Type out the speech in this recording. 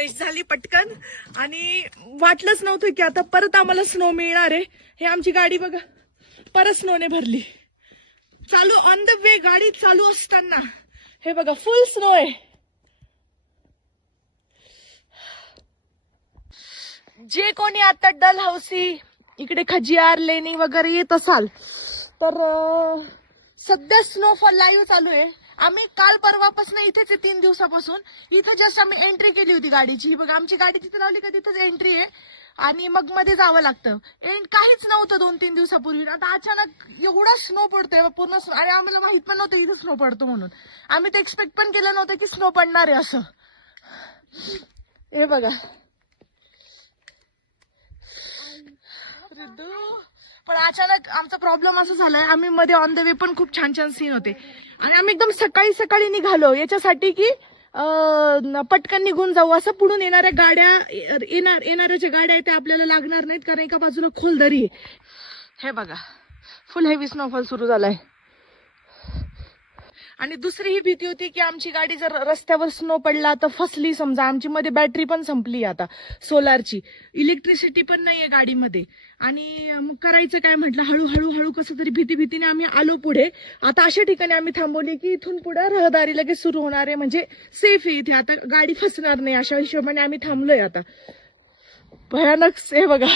Fresh झाली पटकन आणि वाटलंच नव्हतं की आता परत आम्हाला स्नो मिळणार आहे. हे आमची गाडी बघा परत स्नोने भरली. चालू ऑन द वे गाडी चालू असताना हे बघा फुल स्नो आहे. जे कोणी आता डलहौसी इकडे खजियार लेणी वगैरे येत असाल तर सध्या स्नोफॉल लाईव्ह चालू आहे. आम्ही काल परवापासून इथेच 3 दिवसापासून इथे जस्ट आम्ही एंट्री केली होती गाडीची. बघा आमची गाडी तिथे लावली का तिथेच एंट्री आहे आणि मग मध्ये जावं लागतं. काहीच नव्हतं 2-3 दिवसापूर्वी. आता अचानक एवढा स्नो पडतोय पूर्ण आणि आम्हाला माहित पण नव्हतं इथे स्नो पडतो म्हणून. आम्ही ते एक्सपेक्ट पण केलं नव्हतं की स्नो पडणार आहे असं. हे बघा पण अचानक आमचा प्रॉब्लेम असं झालाय. आम्ही मध्ये ऑन द वे पण खूप छान छान सीन होते आणि आम्ही एकदम सकाळी सकाळी निघालो याच्यासाठी की पटकन निघून जाऊ असं. पुढून येणाऱ्या गाड्या येणाऱ्या ज्या गाड्या आहेत त्या आपल्याला लागणार नाहीत कारण एका बाजूला खोल दरी. हे बघा फुल हेवी स्नोफॉल सुरू झालाय. आणि दुसरी ही भीती होती की आमची गाडी जर रस्त्यावर स्नो पडला तर फसली समजा. आमची मध्ये बॅटरी पण संपली आता सोलारची. इलेक्ट्रिसिटी पण नाहीये गाडीमध्ये आणि मग करायचं काय म्हटलं. हळूहळू कसं तरी भीतीने आम्ही आलो पुढे. आता अशा ठिकाणी आम्ही थांबवली की इथून पुढे रहदारी लगेच सुरू होणार आहे म्हणजे सेफ आहे इथे. आता गाडी फसणार नाही अशा हिशोबाने आम्ही थांबलोय. आता भयानक हे बघा